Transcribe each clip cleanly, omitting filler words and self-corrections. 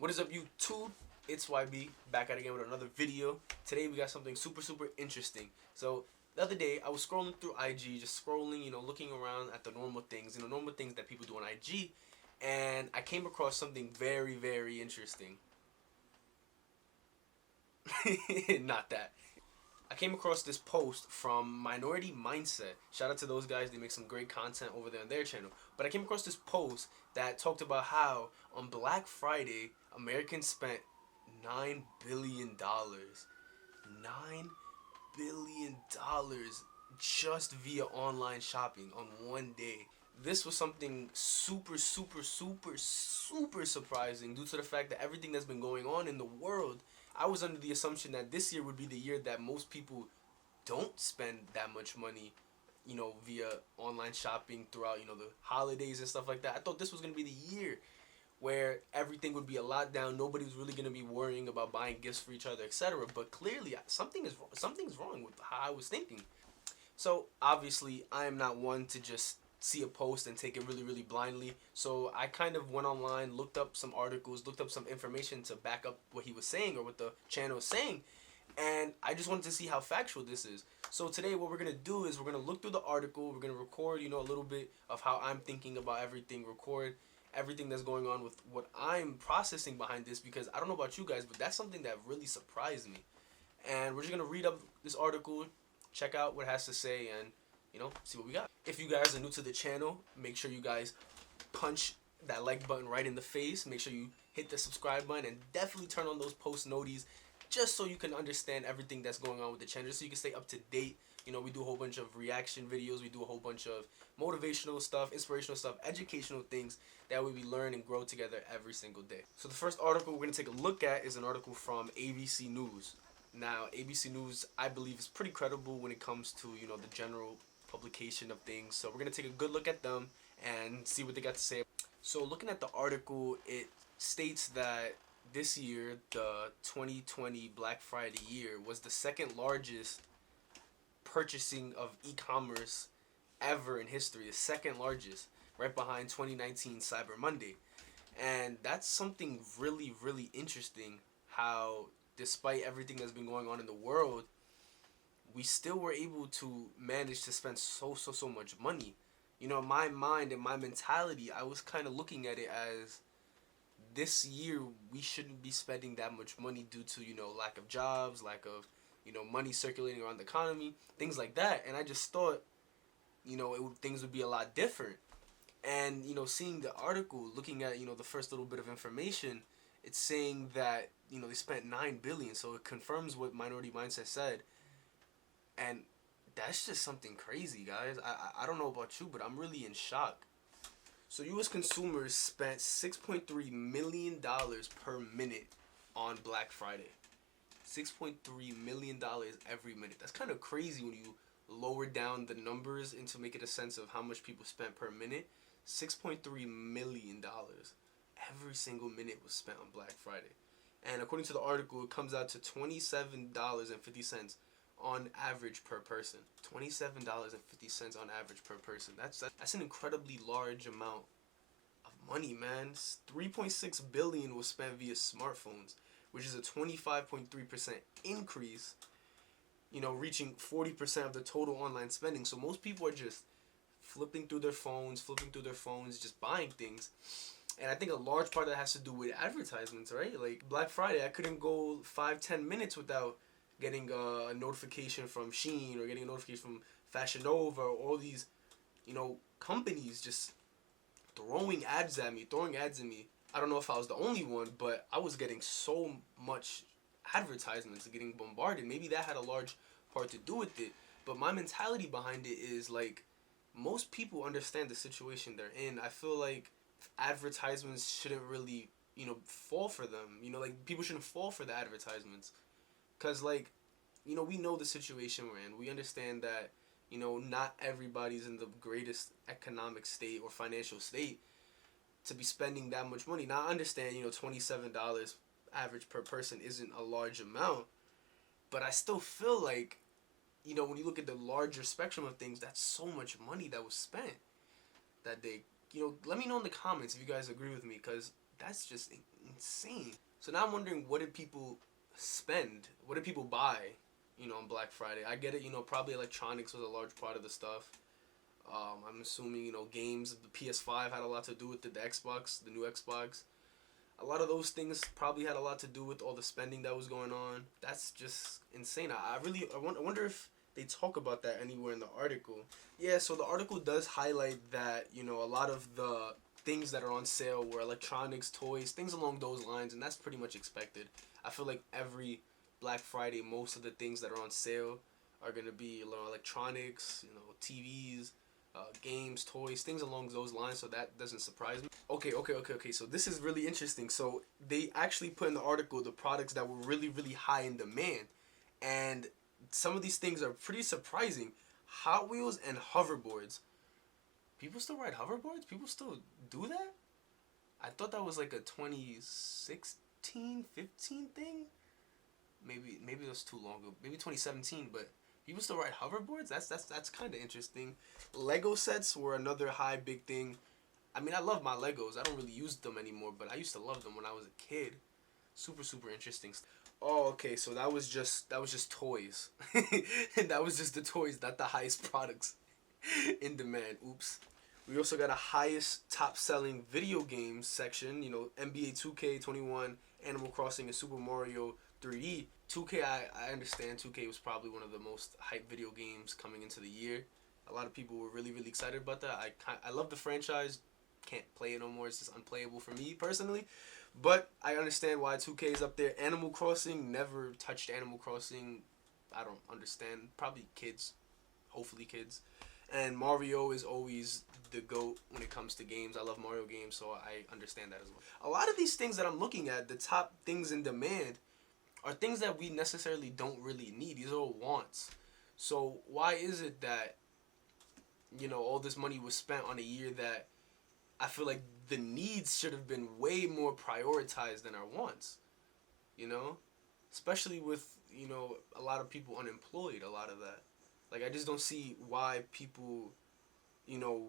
What is up, YouTube? It's YB back at again with another video. Today we got something super interesting. So the other day I was scrolling through IG, just scrolling, looking around at the normal things, normal things that people do on IG, and I came across something very interesting. Not that. I came across this post from Minority Mindset. Shout out to those guys. They make some great content over there on their channel. But I came across this post that talked about how on Black Friday, Americans spent $9 billion. $9 billion just via online shopping on one day. This was something super surprising due to the fact that everything that's been going on in the world. I was under the assumption that this year would be the year that most people don't spend that much money, via online shopping throughout, the holidays and stuff like that. I thought this was going to be the year where everything would be a lot down. Nobody was really going to be worrying about buying gifts for each other, etc. But clearly, something's wrong with how I was thinking. So obviously, I am not one to just see a post and take it really blindly. So I kind of went online, looked up some articles, looked up some information to back up what he was saying or what the channel is saying, and I just wanted to see how factual this is. So today what we're going to do is we're going to look through the article, we're going to record, a little bit of how I'm thinking about everything, record everything that's going on with what I'm processing behind this, because I don't know about you guys, but that's something that really surprised me. And we're just going to read up this article, check out what it has to say, and see what we got. If you guys are new to the channel, make sure you guys punch that like button right in the face. Make sure you hit the subscribe button and definitely turn on those post noties, just so you can understand everything that's going on with the channel, just so you can stay up to date. We do a whole bunch of reaction videos, we do a whole bunch of motivational stuff, inspirational stuff, educational things that we learn and grow together every single day. So the first article we're going to take a look at is an article from ABC News. Now, ABC News, I believe, is pretty credible when it comes to, the general publication of things. So we're going to take a good look at them and see what they got to say. So looking at the article, it states that this year, the 2020 Black Friday year, was the second largest purchasing of e-commerce ever in history. The second largest, right behind 2019 Cyber Monday. And that's something really interesting, how despite everything that's been going on in the world, we still were able to manage to spend so much money. My mind and my mentality, I was kind of looking at it as this year we shouldn't be spending that much money due to, lack of jobs, lack of, money circulating around the economy, things like that. And I just thought, things would be a lot different. And, seeing the article, looking at, the first little bit of information, it's saying that, they spent $9 billion. So it confirms what Minority Mindset said. And that's just something crazy, guys. I don't know about you, but I'm really in shock. So U.S. consumers spent $6.3 million per minute on Black Friday. $6.3 million every minute. That's kind of crazy when you lower down the numbers and to make it a sense of how much people spent per minute. $6.3 million every single minute was spent on Black Friday. And according to the article, it comes out to $27.50 on average per person. $27.50 on average per person. That's an incredibly large amount of money, man. 3.6 billion was spent via smartphones, which is a 25.3% increase, reaching 40% of the total online spending. So most people are just flipping through their phones, just buying things. And I think a large part of that has to do with advertisements, right? Like Black Friday, I couldn't go 5-10 minutes without getting a notification from Shein or getting a notification from Fashion Nova, or all these, companies just throwing ads at me. I don't know if I was the only one, but I was getting so much advertisements and getting bombarded. Maybe that had a large part to do with it. But my mentality behind it is like, most people understand the situation they're in. I feel like advertisements shouldn't really, fall for them. Like people shouldn't fall for the advertisements. Because, we know the situation we're in. We understand that, not everybody's in the greatest economic state or financial state to be spending that much money. Now, I understand, $27 average per person isn't a large amount. But I still feel like, when you look at the larger spectrum of things, that's so much money that was spent that day. Let me know in the comments if you guys agree with me, because that's just insane. So now I'm wondering, what did people spend? What did people buy, on Black Friday? I get it, probably electronics was a large part of the stuff. I'm assuming, games, the PS5 had a lot to do with it, the Xbox, the new Xbox. A lot of those things probably had a lot to do with all the spending that was going on. That's just insane. I wonder if they talk about that anywhere in the article. Yeah, so the article does highlight that, a lot of the things that are on sale were electronics, toys, things along those lines, and that's pretty much expected. I feel like every Black Friday, most of the things that are on sale are going to be electronics, TVs, games, toys, things along those lines, so that doesn't surprise me. Okay. So this is really interesting. So they actually put in the article the products that were really, really high in demand. And some of these things are pretty surprising. Hot Wheels and hoverboards. People still ride hoverboards? People still do that? I thought that was like a 2016, 15 thing. Maybe it was too long ago. Maybe 2017, but people still ride hoverboards? That's kind of interesting. Lego sets were another high big thing. I mean, I love my Legos. I don't really use them anymore, but I used to love them when I was a kid. Super, super interesting. Oh, okay, so that was just toys. And that was just the toys, not the highest products in demand. Oops. We also got a highest top selling video games section, NBA 2K21, Animal Crossing, and Super Mario 3D. 2K, I understand 2K was probably one of the most hyped video games coming into the year. A lot of people were really, really excited about that. I love the franchise. Can't play it no more. It's just unplayable for me personally. But I understand why 2K is up there. Animal Crossing, never touched Animal Crossing. I don't understand. Probably kids. Hopefully kids. And Mario is always the GOAT when it comes to games. I love Mario games, so I understand that as well. A lot of these things that I'm looking at, the top things in demand, are things that we necessarily don't really need. These are all wants. So why is it that, all this money was spent on a year that I feel like the needs should have been way more prioritized than our wants, Especially with, a lot of people unemployed, a lot of that. Like, I just don't see why people,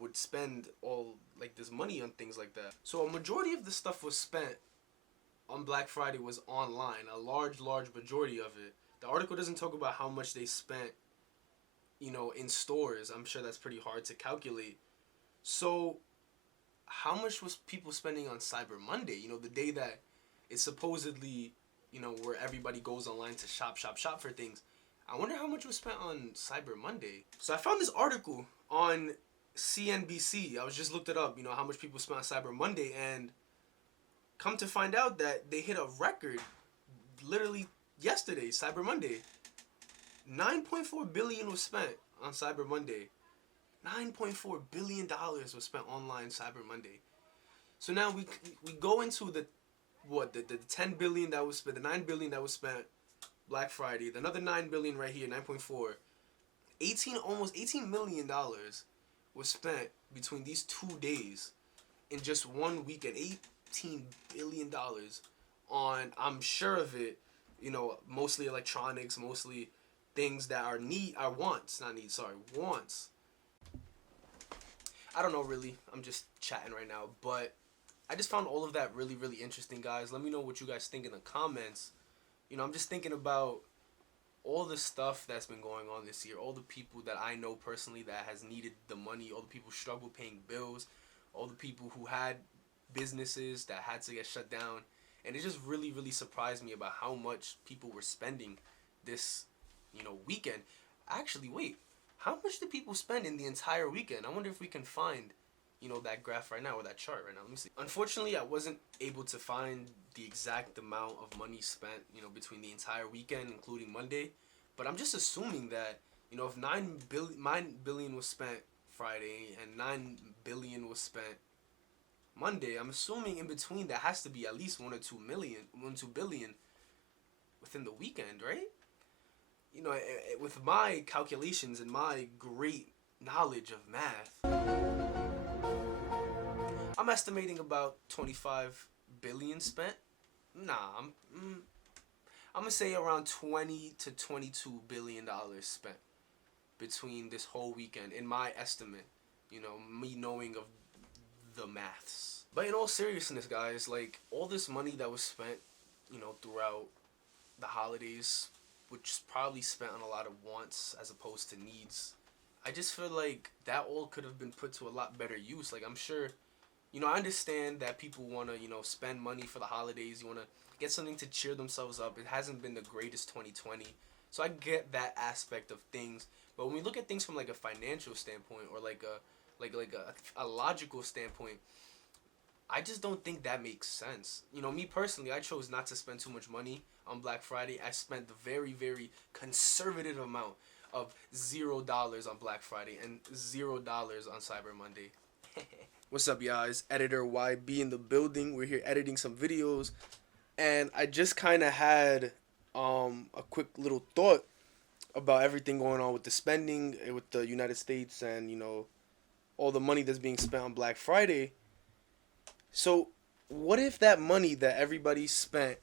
would spend all, this money on things like that. So a majority of the stuff was spent on Black Friday was online, a large majority of it. The article doesn't talk about how much they spent, in stores. I'm sure that's pretty hard to calculate. So how much was people spending on Cyber Monday? The day that it's supposedly, where everybody goes online to shop for things. I wonder how much was spent on Cyber Monday. So I found this article on CNBC. I was just looked it up, how much people spent on Cyber Monday, and come to find out that they hit a record literally yesterday, Cyber Monday. $9.4 billion was spent on Cyber Monday. $9.4 billion was spent online Cyber Monday. So now we go into the 10 billion that was spent, the 9 billion that was spent Black Friday, another 9 billion right here, 9.4. Almost $18 million was spent between these 2 days in just 1 weekend. $18 billion on, I'm sure of it, mostly electronics, mostly things that are wants. I don't know, really. I'm just chatting right now, but I just found all of that really, really interesting, guys. Let me know what you guys think in the comments. I'm just thinking about all the stuff that's been going on this year, all the people that I know personally that has needed the money, all the people who struggle paying bills, all the people who had businesses that had to get shut down. And it just really, really surprised me about how much people were spending this, weekend. Actually, wait. How much did people spend in the entire weekend? I wonder if we can find, that graph right now, or that chart right now. Let me see. Unfortunately, I wasn't able to find the exact amount of money spent, between the entire weekend, including Monday. But I'm just assuming that, if 9 billion was spent Friday and 9 billion was spent Monday, I'm assuming in between there has to be at least 1 or 2 billion within the weekend, right? With my calculations and my great knowledge of math, I'm estimating about 25 billion spent. Nah, I'm gonna say around 20 to 22 billion dollars spent between this whole weekend, in my estimate. Me knowing of the maths. But in all seriousness, guys, like all this money that was spent, throughout the holidays, which is probably spent on a lot of wants as opposed to needs. I just feel like that all could have been put to a lot better use. Like I'm sure, I understand that people want to, spend money for the holidays. You want to get something to cheer themselves up. It hasn't been the greatest 2020. So I get that aspect of things. But when we look at things from like a financial standpoint or like a logical standpoint, I just don't think that makes sense. Me personally, I chose not to spend too much money on Black Friday. I spent the very, very conservative amount of $0 on Black Friday and $0 on Cyber Monday. What's up, guys? Editor YB in the building. We're here editing some videos, and I just kind of had a quick little thought about everything going on with the spending with the United States and all the money that's being spent on Black Friday. So, what if that money that everybody spent,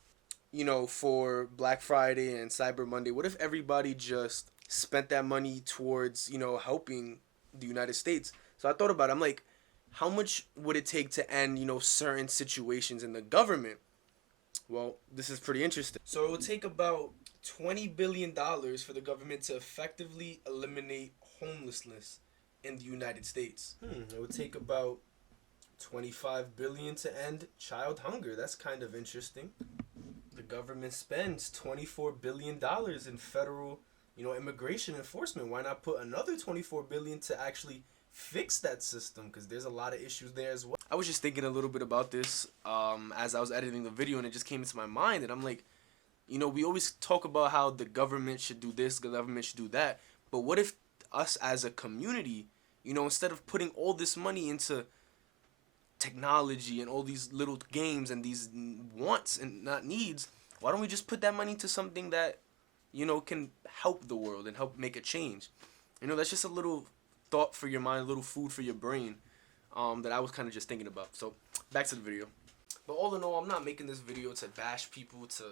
for Black Friday and Cyber Monday, what if everybody just spent that money towards, helping the United States? So I thought about it. I'm like, how much would it take to end, certain situations in the government? Well, this is pretty interesting. So it would take about $20 billion for the government to effectively eliminate homelessness in the United States. It would take about 25 billion to end child hunger. That's kind of interesting. The government spends $24 billion in federal, immigration enforcement. Why not put another 24 billion to actually fix that system? Because there's a lot of issues there as well. I was just thinking a little bit about this as I was editing the video, and it just came into my mind, and I'm like, we always talk about how the government should do this, the government should do that, but what if us as a community, instead of putting all this money into technology and all these little games and these wants and not needs, why don't we just put that money into something that can help the world and help make a change? That's just a little thought for your mind, a little food for your brain, that I was kind of just thinking about. So back to the video. But all in all, I'm not making this video to bash people to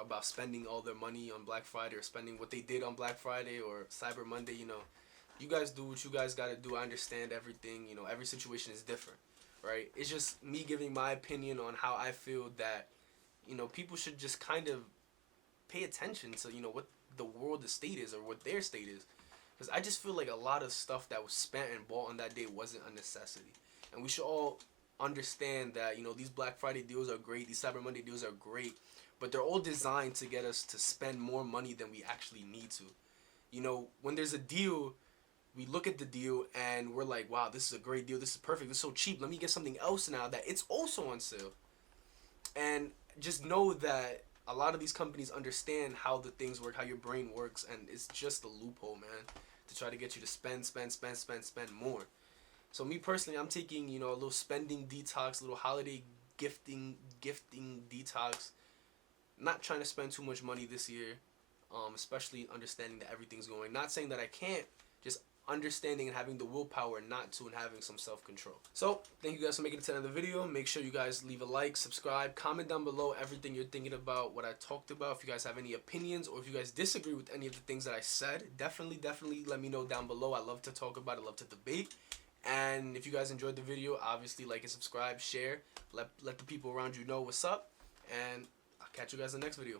about spending all their money on Black Friday or spending what they did on Black Friday or Cyber Monday. You guys do what you guys gotta do. I understand everything. Every situation is different. Right? It's just me giving my opinion on how I feel that, people should just kind of pay attention to, what the world, the state is, or what their state is. Because I just feel like a lot of stuff that was spent and bought on that day wasn't a necessity. And we should all understand that, these Black Friday deals are great, these Cyber Monday deals are great, but they're all designed to get us to spend more money than we actually need to. When there's a deal, we look at the deal and we're like, wow, this is a great deal. This is perfect. This is so cheap. Let me get something else now that it's also on sale. And just know that a lot of these companies understand how the things work, how your brain works, and it's just a loophole, man, to try to get you to spend more. So me personally, I'm taking, a little spending detox, a little holiday gifting detox. Not trying to spend too much money this year, especially understanding that everything's going. Not saying that I can't, just understanding and having the willpower not to, and having some self-control. So thank you guys for making it to the end of the video. Make sure you guys leave a like, subscribe, comment down below everything you're thinking about what I talked about. If you guys have any opinions or if you guys disagree with any of the things that I said, definitely let me know down below. I love to talk about it, I love to debate. And if you guys enjoyed the video, obviously like and subscribe, share, let the people around you know what's up, and I'll catch you guys in the next video.